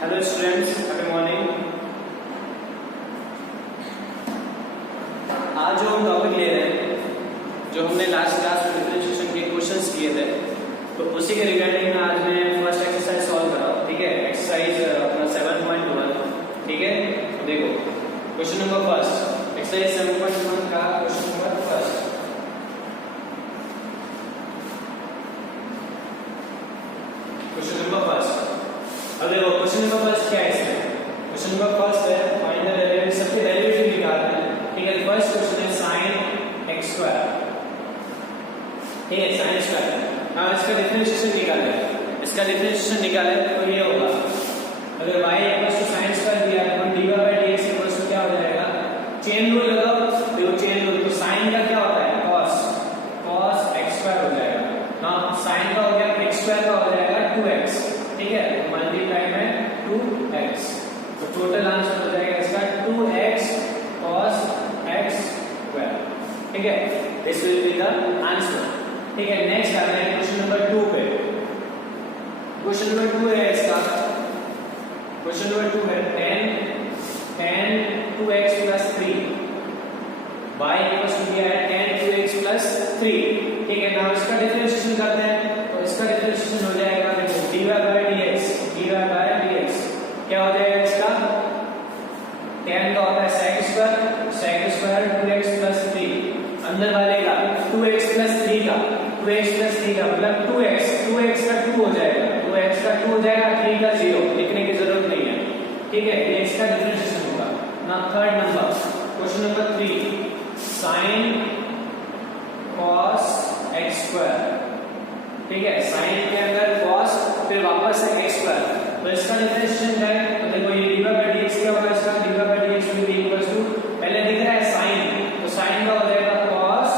Hello students, happy morning. आज जो हम टॉपिक ले रहे हैं, जो हमने लास्ट क्लास में डिफरेंशिएशन के क्वेश्चंस किए थे, तो उसी के रिगार्डिंग आज मैं फर्स्ट एक्सरसाइज सॉल्व कर रहा हूँ। ठीक है, एक्सरसाइज अपना 7.1। ठीक है, तो देखो क्वेश्चन नंबर फर्स्ट, एक्सरसाइज 7.1 का question number first. Question number first, अब देखो क्वेश्चन नंबर फर्स्ट क्या है इसमें। क्वेश्चन नंबर फर्स्ट है फाइंड द डेरिवेटिव, सबके डेरिवेटिव निकालना है। ठीक है, फर्स्ट क्वेश्चन है sin x स्क्वायर। ठीक है, sin स्क्वायर। हाँ, इसका डिफरेंशिएशन निकालना है। इसका डिफरेंशिएशन निकाले तो ये होगा, अगर y equal to sin square दिया है तो dy by dx equal to क्या हो जाएगा, चेन रूल लगाओ। देखो चेन रूल, तो sin का क्या होता है cos x स्क्वायर हो जाएगा ना। sin का हो गया x स्क्वायर का हो जाएगा 2x। ठीक है, मल्टीप्लाई में 2x, तो टोटल आंसर हो जाएगा इसका 2x cos x स्क्वायर। ठीक है, this will be the answer. ठीक है, नेक्स्ट आ रहा है क्वेश्चन नंबर 2 पे। क्वेश्चन नंबर 2 है इसका, क्वेश्चन नंबर 2 है tan 2x plus 3, y equal to दिया है tan 2x plus 3। ठीक है, नाउ इसका डिफरेंशिएशन करते हैं, तो इसका डिफरेंशिएशन हो जाएगा देखो dy by dx क्या हो जाएगा इसका, tan का होता है sec स्क्वायर 2x plus 3, अंदर वाले का 2x plus 3 का मतलब 2x का 2 हो जाएगा, 2x का 2 हो जाएगा, 3 का 0, लिखने की जरूरत नहीं है। ठीक है, ये इसका डिफरेंशिएशन होगा ना। Third number, question number 3, sin cos x square. ठीक है, sin के अंदर cos, फिर वापस से x स्क्वायर, तो इसका डिफरेंशिएशन है। तो देखो ये dy by dx क्या होगा, इसका dy by dx will be equals to, पहले दिख रहा है sin, तो sin का हो जाएगा cos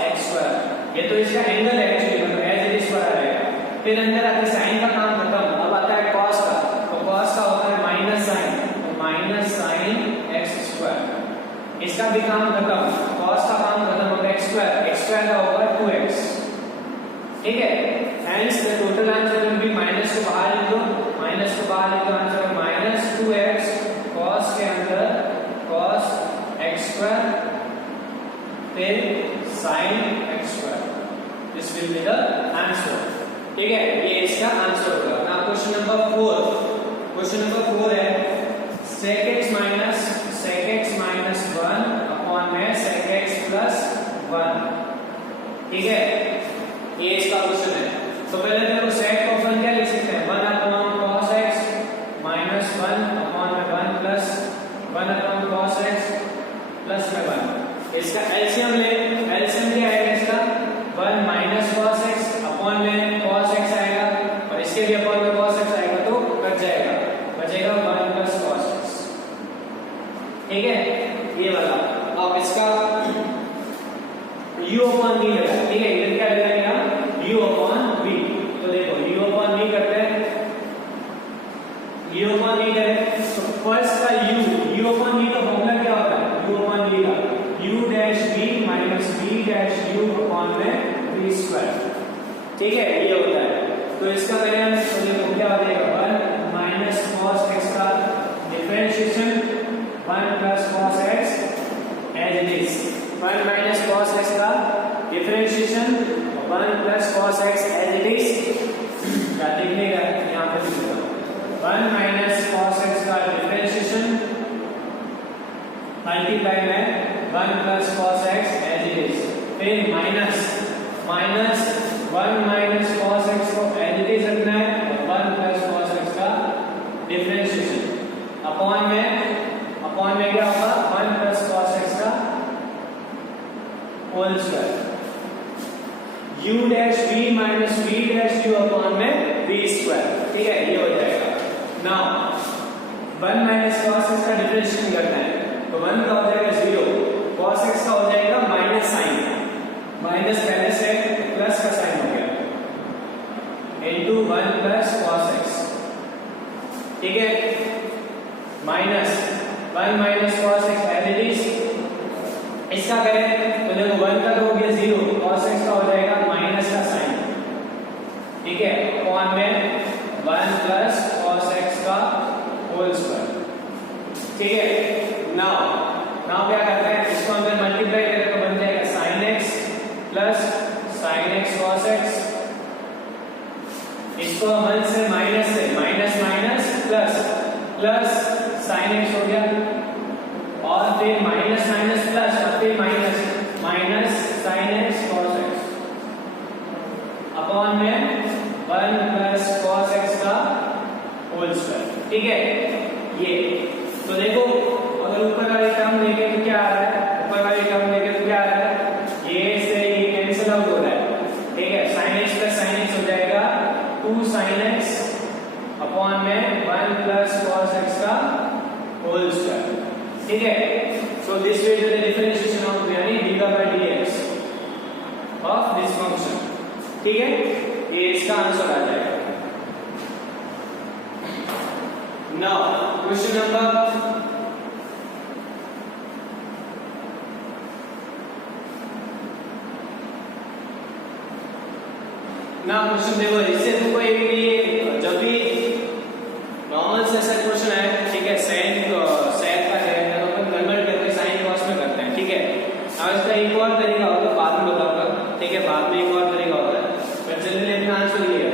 x स्क्वायर। ये तो इसका एंगल है एक्चुअली, मतलब एज इट इज बना रहेगा। फिर अंदर आके sin का काम खत्म, अब आता है cos का, तो cos का होता है माइनस sin, तो माइनस sin x स्क्वायर। इसका भी काम खत्म, cos का काम खत्म होगा x स्क्वायर का होगा 2x। ठीक है, hence the total answer will be minus को बाहर लिख दो, आंसर माइनस 2x cos के अंदर cos x स्क्वायर फिर sin x square. This will be the answer. ठीक है, ये इसका आंसर होगा ना। क्वेश्चन नंबर 4 है sec x minus 1 अपॉन में sec x plus 1। ठीक है, ये इसका क्वेश्चन है। तो पहले देखो sec का फॉर्मूला क्या लिख सकते हैं, 1 upon cos x minus 1 upon में 1 plus 1 upon cos x plus में 1। इसका एलसीएम ले, एलसीएम क्या आएगा इसका, 1 माइनस cos x अपॉन में cos x आएगा, और इसके भी अपॉन में cos x आएगा, तो कट जाएगा, बचेगा 1 प्लस cos x। ठीक है, ये वाला। अब इसका u अपॉन v है। ठीक है, इधर क्या लगेगा, u अपॉन v। तो देखो u अपॉन v करते हैं, u अपॉन v करें, तो फर्स्ट का u अपॉन v का फॉर्मूला क्या होता है, u अपॉन v का u dash v minus v dash u upon में v स्क्वायर। ठीक है, ये होता है। तो इसका करें तो देखो क्या हो जाएगा, 1 माइनस cos x का differentiation 1 plus cos x as it is, 1 minus cos x का differentiation 1 plus cos x as it is. क्या लिखिएगा यहाँ पे, 1 माइनस cos x का डिफरेंशिएशन मल्टीप्लाई में 1 plus cos x as it is, फिर minus 1 minus cos x को as it is रखना है, और 1 प्लस cos x का डिफरेंशिएशन अपॉन में क्या होगा, 1 प्लस cos x का whole square, u dash v minus v dash u upon में v स्क्वायर। ठीक है, ये हो जाएगा। नाउ 1 माइनस cos x का डिफरेंशिएशन करना है, तो 1 का हो जाएगा 0, cos x का हो जाएगा माइनस साइन, माइनस पहले से प्लस का साइन हो गया, इनटू 1 प्लस cos x। ठीक है, minus 1 minus cos x as it is. इसका करें तो देखो 1 का तो हो गया 0, cos x का हो जाएगा माइनस का साइन। ठीक है, अपॉन में 1 प्लस इसको 1 से minus minus plus sin x हो गया, और फिर माइनस माइनस प्लस और फिर minus sin x cos x upon में 1 प्लस cos x का होल स्क्वायर। ठीक है, ये तो देखो अगर ऊपर वाली टर्म लेके तो क्या आ रहा है, ऊपर वाली टर्म लेके तो क्या आ रहा है, ये से ये कैंसिल आउट हो रहा है। ठीक है, sin x plus sin x हो जाएगा 2 sin x अपॉन में 1 प्लस cos x का होल स्क्वायर। ठीक है, so this will be the differentiation of यानी d by dx of this function. ठीक है, ये इसका आंसर आ जाएगा। नाउ क्वेश्चन नंबर क्वेश्चन देखो, इससे तुमको ये जब भी नॉर्मल से ऐसा क्वेश्चन है, ठीक है, सेक का है तो अपन कन्वर्ट करके sin cos में करते हैं। ठीक है, अब इसका एक और तरीका होता है, बाद में बताऊंगा। ठीक है, बाद में एक और तरीका होता है, पर जनरली अपना आंसर ये है।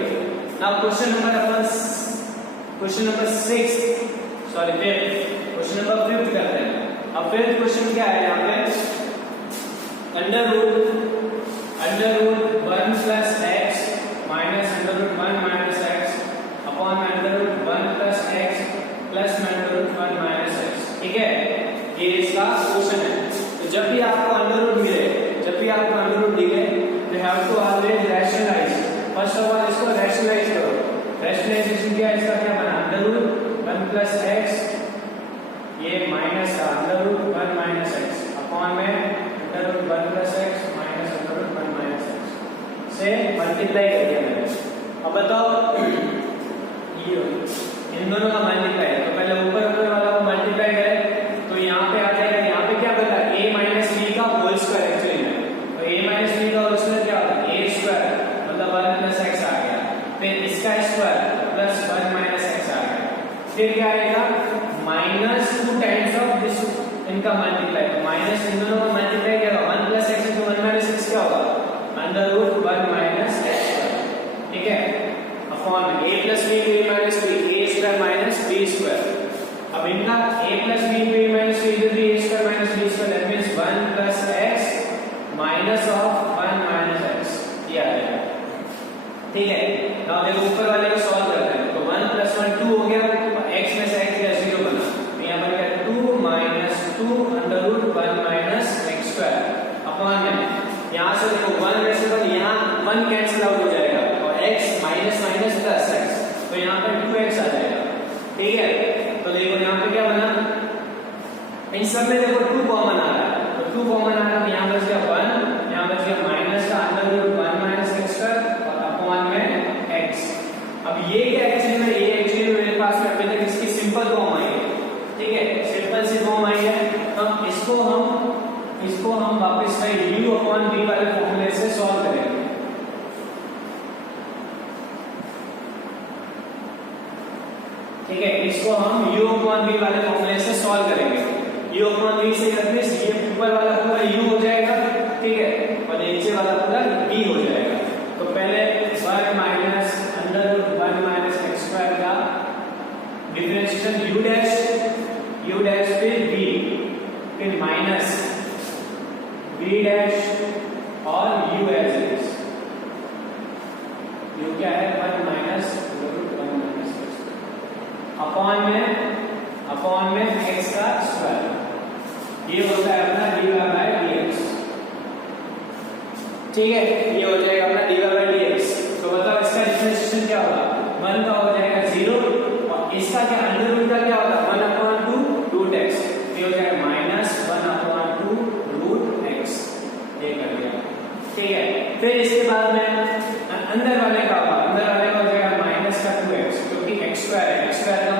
Now question number 6 sorry 5th question number 5th करते हैं। अब 5th क्वेश्चन क्या है, यहाँ पे under root 1 plus x minus under root 1 minus x upon under root 1 plus x plus under root 1 minus x। ठीक है, ये इसका क्वेश्चन है। तो जब भी आपको अंडर रूट दिखे तो have to always rationalize. First of all इसको रैशनलाइज करो। रैशनलाइजेशन क्या है, इसका क्या बना, अंडर रूट 1 प्लस x ये माइनस का under root 1 minus x upon में under root 1 plus x minus under root 1 minus x से मल्टीप्लाई कर दिया मैंने। अब बताओ ये इन दोनों का मल्टीप्लाई है, तो पहले ऊपर वाला को मल्टीप्लाई करें तो यहाँ पे आ जाएगा। यहाँ पे क्या बता, a माइनस b का होल स्क्वायर एक्चुअली में, तो a माइनस b का होल स्क्वायर क्या होता है, a स्क्वायर मतलब 1 प्लस x आ गया, फिर इसका स्क्वायर प्लस 1 माइनस x आ गया, फिर क्या आएगा माइनस 2 टाइम्स ऑफ दिस इनका मल्टीप्लाई। तो माइनस इन दोनों का मल्टीप्लाई क्या होगा, 1 प्लस x तो 1 माइनस x क्या होगा, under root 1 minus x square. ठीक है, upon a plus b a minus b a square minus b square. अब इनका a plus b a minus b इधर भी a square minus b square, that means 1 plus x minus of 1 minus x ये आ जाएगा। ठीक है, now देखो ऊपर वाले को सॉल्व करते हैं। तो 1 प्लस 1 2 हो गया, x में से x का 0 बना, तो यहाँ पर क्या 2 minus 2 under root 1 minus x square upon में यहाँ से देखो 1 में से 1 यहाँ 1 कैंसिल आउट हो जाएगा और x minus minus plus x, तो यहाँ पर 2x आ जाएगा। ठीक है, तो देखो यहाँ पे क्या बना, इन सब में देखो 2 कॉमन आ रहा है, तो 2 कॉमन आ रहा है, यहाँ बच गया 1, यहाँ बच गया माइनस का under root 1 minus x square और अपॉन में x। अब ये क्या एक्चुअली में, ये एक्चुअली मेरे पास में अभी तक इसकी सिंपल फॉर्म आई है। ठीक है, सिंपल सी फॉर्म आई है, तो इसको हम वापस से u अपॉन v वाले फॉर्मूले से सॉल्व करेंगे। ठीक है, इसको हम u अपॉन v वाले फॉर्मूले से सॉल्व करेंगे। u अपॉन v से करने से ये ऊपर वाला पूरा u हो जाएगा, ठीक है, और नीचे वाला पूरा v हो जाएगा। तो पहले 1 minus under root 1 minus x square का डिफरेंशिएशन u डैश फिर v फिर माइनस v डैश और u as it is. u क्या है 1 माइनस रूट 1 माइनस अपॉन में x का स्क्वायर, ये होता है अपना dy by dx। ठीक है, ये हो जाएगा अपना dy by dx। तो बताओ इसका डिफरेंशिएशन क्या होगा, 1 का हो जाएगा 0 और इसका क्या अंडर रूट का क्या होगा 1 अपॉन 2 रूट x, ये हो जाएगा माइनस 1 अपॉन 2 रूट x। ये कर दिया। ठीक है, फिर इसके बाद में अंदर वाले का हो जाएगा माइनस का 2x, क्योंकि x स्क्वायर है, x स्क्वायर का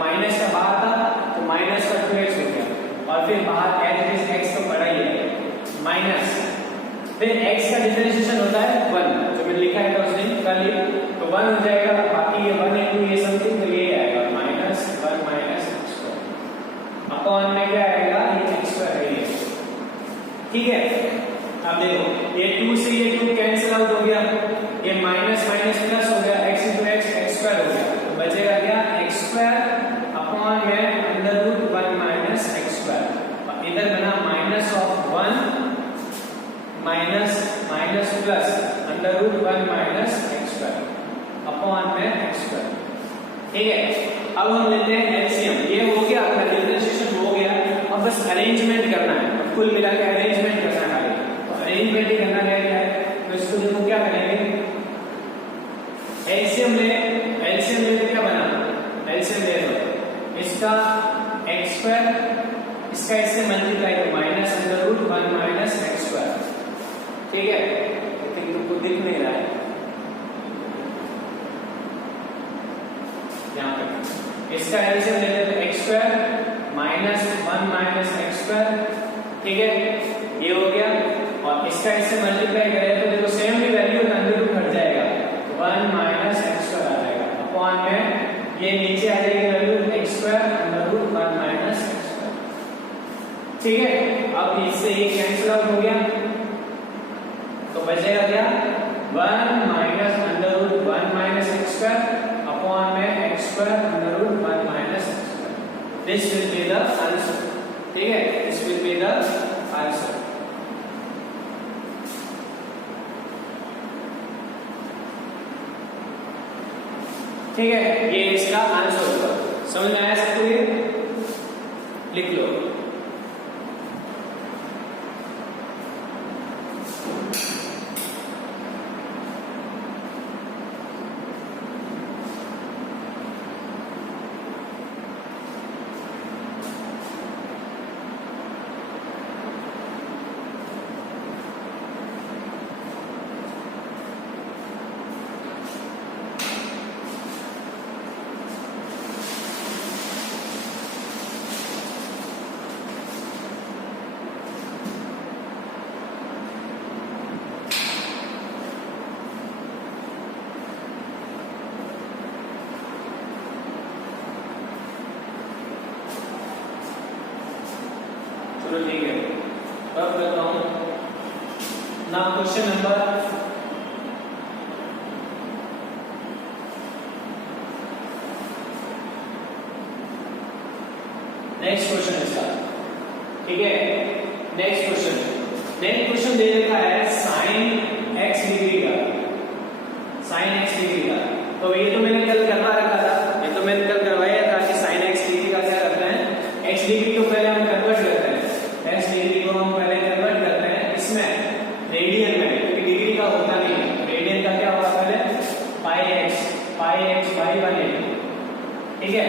माइनस का बाहर था तो माइनस का 2x हो गया, और फिर बाहर x तो पड़ा ही है माइनस, फिर x का डिफरेंशिएशन होता है 1, जो मैंने लिखा है उस दिन कल ही, तो 1 हो जाएगा, बाकी ये 1 इनटू ये समथिंग, तो ये आएगा minus 1 minus x square upon में क्या आएगा ये x स्क्वायर है ये। ठीक है, अब देखो ये 2 से ये 2 कैंसिल आउट हो गया, ये माइनस माइनस प्लस हो गया, x into x स्क्वायर। ठीक है, अब हम लेते हैं एलसीएम। ये हो गया आपका डिफरेंशिएशन हो गया, अब बस अरेंजमेंट करना है, कुल मिला के अरेंजमेंट करना है। तो अरेंजमेंट ही करना है, तो इसको देखो क्या करेंगे, एलसीएम ले क्या बना, एलसीएम ले लो इसका एक्स स्क्वायर, इसका इससे मल्टीप्लाई तो minus under root 1 minus x square. ठीक है, लेकिन तुमको दिख नहीं रहा है यहाँ पे, इसका एलसीएम ले लेते हैं x square minus 1 minus x square. ठीक है, ये हो गया, और इसका इससे मल्टीप्लाई करें तो देखो सेम भी वैल्यू अंदर रूट हट जाएगा, 1 माइनस एक्स स्क्वायर आ जाएगा, अपॉन में ये नीचे आ जाएगी value x square under root 1 minus x square. ठीक है, अब इससे ये कैंसिल आउट हो गया, तो बचेगा क्या, 1 minus under root 1 minus x square upon में x square under root 1 minus x square. This will be the answer. ठीक है, this will be the answer. ठीक है, ये इसका आंसर होगा। समझ में आया सबको? ये लिख लो। चलो ठीक है, अब बताऊं ना क्वेश्चन नंबर नेक्स्ट क्वेश्चन इसका। ठीक है, नेक्स्ट क्वेश्चन दे रखा है साइन एक्स डिग्री का, साइन एक्स डिग्री का। तो ये तो मैंने कल करवा रखा था, ये तो मैंने कल करवाया था कि साइन एक्स डिग्री का क्या करते हैं, एक्स डिग्री को पहले हम कन्वर्ट करते हैं, एक्स डिग्री को हम पहले कन्वर्ट करते हैं इसमें रेडियन में, क्योंकि डिग्री का होता नहीं है, रेडियन का क्या होगा पहले पाई एक्स बाई 180। ठीक है,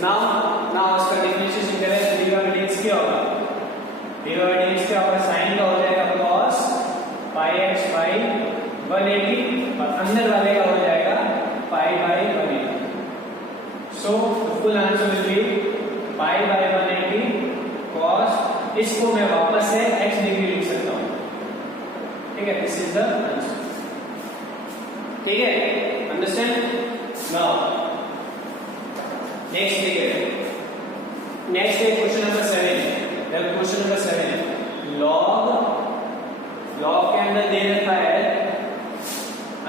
नाउ उसका डिफरेंशिएशन करें तो डी बाई dx क्या होगा, डी बाई dx क्या होगा, साइन का हो जाएगा cos पाई एक्स बाई 180 और अंदर वाले का हो जाएगा pi by 180। So full answer will be pi by 180 cos, इसको मैं वापस से x डिग्री लिख सकता हूं। ठीक है, दिस इज द आंसर। ठीक है, अंडरस्टैंड? नाउ नेक्स्ट है question number 7। Question number 7 log के अंदर दे रखा है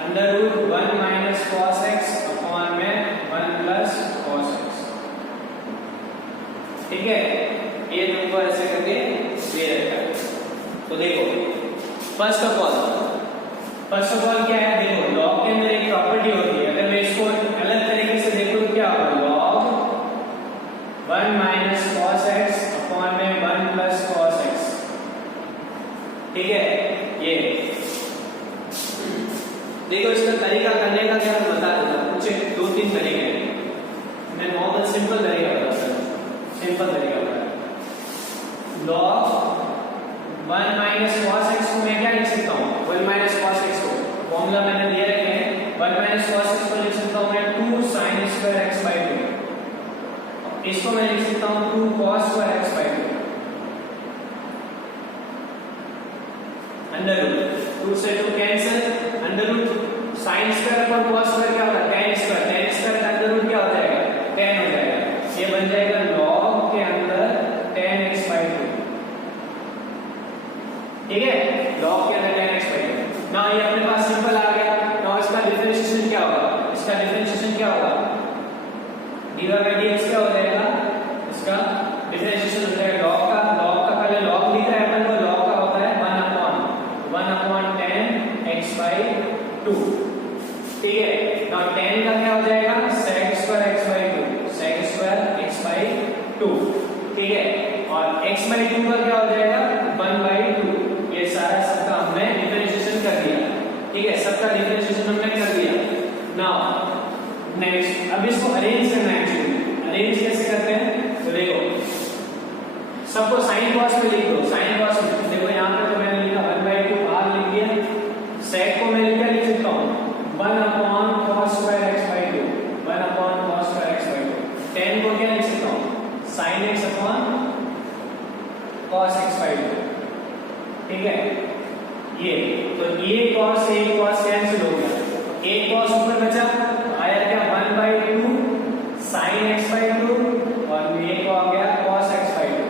under root 1 minus cos x upon में 1 प्लस कॉस एक्स। ठीक है, ये तुमको ऐसे करके दे रखा है। तो देखो फर्स्ट ऑफ ऑल क्या है, देखो लॉग के अंदर एक प्रॉपर्टी होती है, अगर मैं इसको अलग तरीके से देखूं तो क्या होगा, log 1 minus cos x upon में 1 प्लस कॉस एक्स। ठीक है, ये देखो इसका तरीका करने का क्या मैं बता देता हूं, कुछ 2-3 तरीके हैं। मैं नॉर्मल सिंपल तरीका बताता हूं, सिंपल तरीका बताता। लॉग 1 माइनस कॉस एक्स को मैं क्या लिख सकता हूं, 1 माइनस कॉस एक्स को फॉर्मूला मैंने दिया है, 1 माइनस कॉस एक्स को लिख सकता हूं मैं 2 sin स्क्वायर एक्स बाई 2। इसको मैं लिख सकता हूं 2 cos square x by 2 under root 2 से 2 cancel, under root sin square पर cos स्क्वायर क्या होगा, tan स्क्वायर का अंडर रूट क्या हो जाएगा, tan हो जाएगा। ये बन जाएगा log के अंदर tan x बाई 2। ठीक है, log के अंदर tan x बाई 2। ना ये अपने पास सिंपल आ गया। ना इसका डिफरेंशिएशन क्या होगा, dy बाई dx क्या हो जाएगा, इसका डिफरेंशिएशन हो जाएगा log का पहले log लिखा है अपन को, log का होता है 1 upon tan x by 2। ठीक है, now tan का क्या हो जाएगा, नेक्स्ट अब इसको अरेंज करना है एक्चुअली। अरेंज कैसे करते हैं तो देखो सबको साइन कॉस में लिख दो। साइन कॉस में देखो यहाँ पे तो मैंने लिखा 1/2 r लिख दिया। सेक को मैं लिख सकता हूँ 1 cos square x/2 1 cos square x/2। tan को क्या लिख सकता हूँ sin x cos x/2। ठीक है ये तो ये cos एक cos कैंसिल हो गया। एक cos ऊपर बचा आया क्या 1/2 sin x/2 और ये को आ गया cos x/2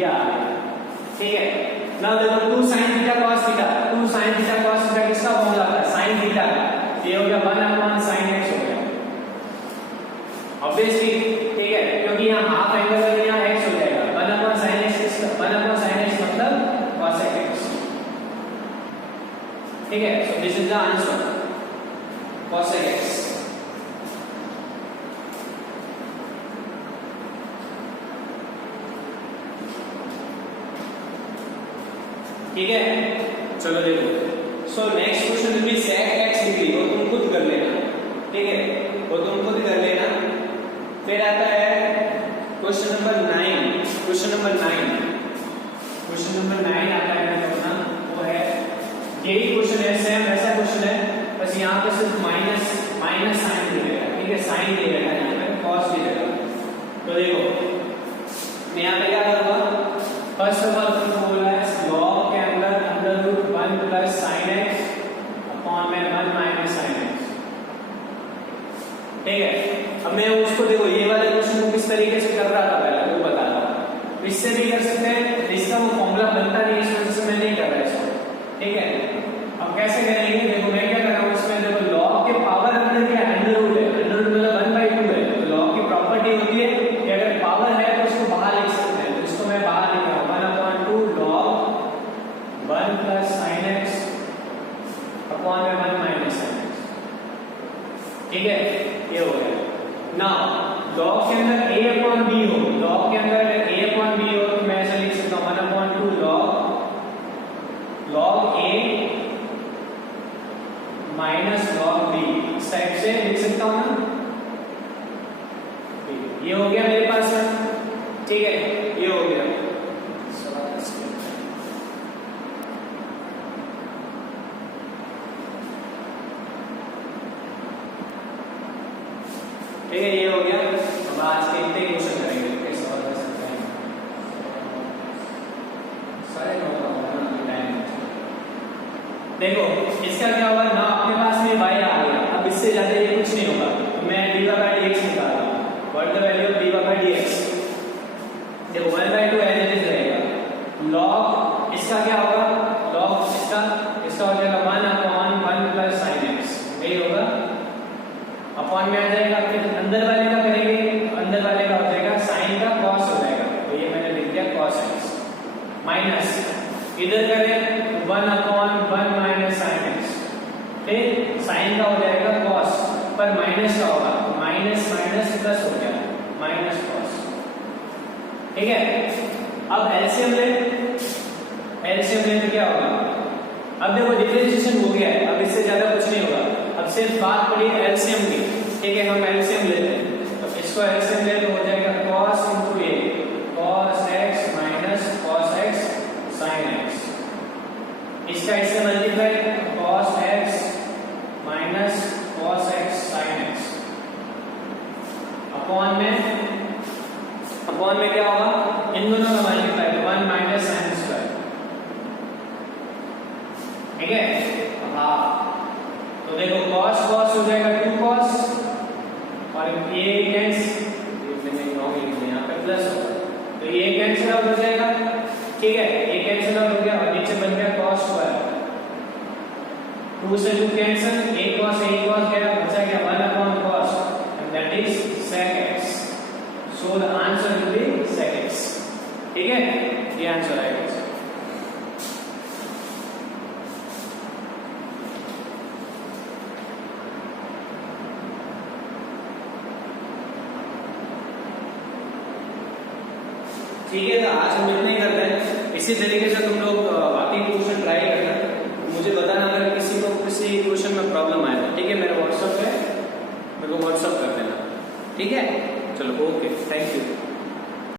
या ठीक है। नाउ देखो 2 sin theta cos theta 2 sin theta cos theta किसका फॉर्मूला था sin थीटा का। ये हो गया 1 sin x हो गया ऑब्वियसली। ठीक है क्योंकि यहाँ हाफ एंगल है यहाँ x हो जाएगा 1 sin x 1 sin x मतलब cos x। ठीक है so this is the answer cos x। ठीक है चलो देखो so next question will be sec x degree. वो तुम खुद कर लेना। ठीक है वो तुम खुद कर लेना। फिर आता है क्वेश्चन नंबर 9। क्वेश्चन नंबर 9 आता है अपना वो है यही क्वेश्चन है सेम ऐसा क्वेश्चन है बस यहाँ पे सिर्फ माइनस साइन दे देगा। ठीक है साइन दे देगा यहाँ पे cos दे देगा। तो देखो मैं यहाँ पे क्या करूँगा फर्स्ट ऑफ ऑल तुमको बोला है log के अंदर √1 प्लस sin x अपॉन में 1 माइनस sin x। ठीक है अब मैं उसको देखो ये वाले क्वेश्चन को किस तरीके से कर रहा था पहले वो बता रहा हूँ। इससे भी कर सकते हैं इसका वो फॉर्मूला बनता नहीं इस वजह से मैं नहीं कर रहा इसको। ठीक है अब कैसे करेंगे देखो मैं क्या कर रहा हूँ इसमें देखो log के पावर अंदर क्या √√ है। √√ मतलब 1/2 है। तो log की प्रॉपर्टी होती है कि अगर पावर है तो उसको बाहर लिख सकते हैं। तो इसको मैं बाहर लिख रहा हूँ 1/2 log 1 plus sin x upon में 1 माइनस sin x। ठीक है ये हो गया। नाउ log के अंदर a अपॉन b हो log के अंदर अगर a अपॉन b हो तो मैं ऐसे लिख सकता हूँ 1/2 log a minus log b इस टाइप से लिख सकता हूँ ना। ये हो गया मेरे पास में। ठीक है ये हो गया। ठीक है ये हो गया। अब आज के इतने क्वेश्चन करेंगे कैसे सॉल्व कर सकते हैं। सारे नोट करना टाइम। देखो इसका क्या होगा ना अपने पास में y आ गया। अब इससे ज्यादा ये कुछ नहीं होगा तो मैं dy/dx निकाल रहा हूँ। What the value of dy/dx देखो 1/2 एज इट इज रहेगा। log इसका क्या होगा log इसका हो जाएगा 1/1 प्लस sin x यही होगा अपॉन में आ जाएगा। फिर अंदर वाले का करेंगे अंदर वाले का हो जाएगा साइन का cos हो जाएगा। तो ये मैंने लिख दिया cos x माइनस इधर करें 1/1 माइनस sin x। फिर साइन का हो जाएगा cos पर माइनस का होगा माइनस माइनस प्लस हो गया माइनस cos। ठीक है अब एलसीएम ले तो क्या होगा। अब देखो डिफरेंशिएशन हो गया है। अब इससे ज्यादा कुछ नहीं होगा। अब सिर्फ बात पड़ी एलसीएम की। ठीक है हम एलसीएम लेते हैं तो इसको एलसीएम ले तो हो जाएगा cos * a cos x minus cos x sin x। इसका इससे multiply cos x minus cos x sin x upon में क्या होगा इन दोनों का मल्टीप्लाई 1 माइनस sin स्क्वायर। ठीक है हाँ तो देखो cos हो जाएगा 2 cos और ये यहाँ पे प्लस होगा तो ये कैंसिल आउट हो जाएगा। ठीक है ये कैंसिल आउट हो गया और नीचे बन गया cos स्क्वायर 2 से 2 कैंसिल एक cos गया बचा गया 1 cos and that is sec x। so the answer will be sec x। ठीक है ये आंसर आएगा। ठीक है तो आज हम इतना ही करते हैं। इसी तरीके से तुम लोग बाकी क्वेश्चन ट्राई करना। मुझे बताना अगर किसी को किसी क्वेश्चन में प्रॉब्लम आए तो। ठीक है मेरे व्हाट्सएप पे मेरे को ठीक है।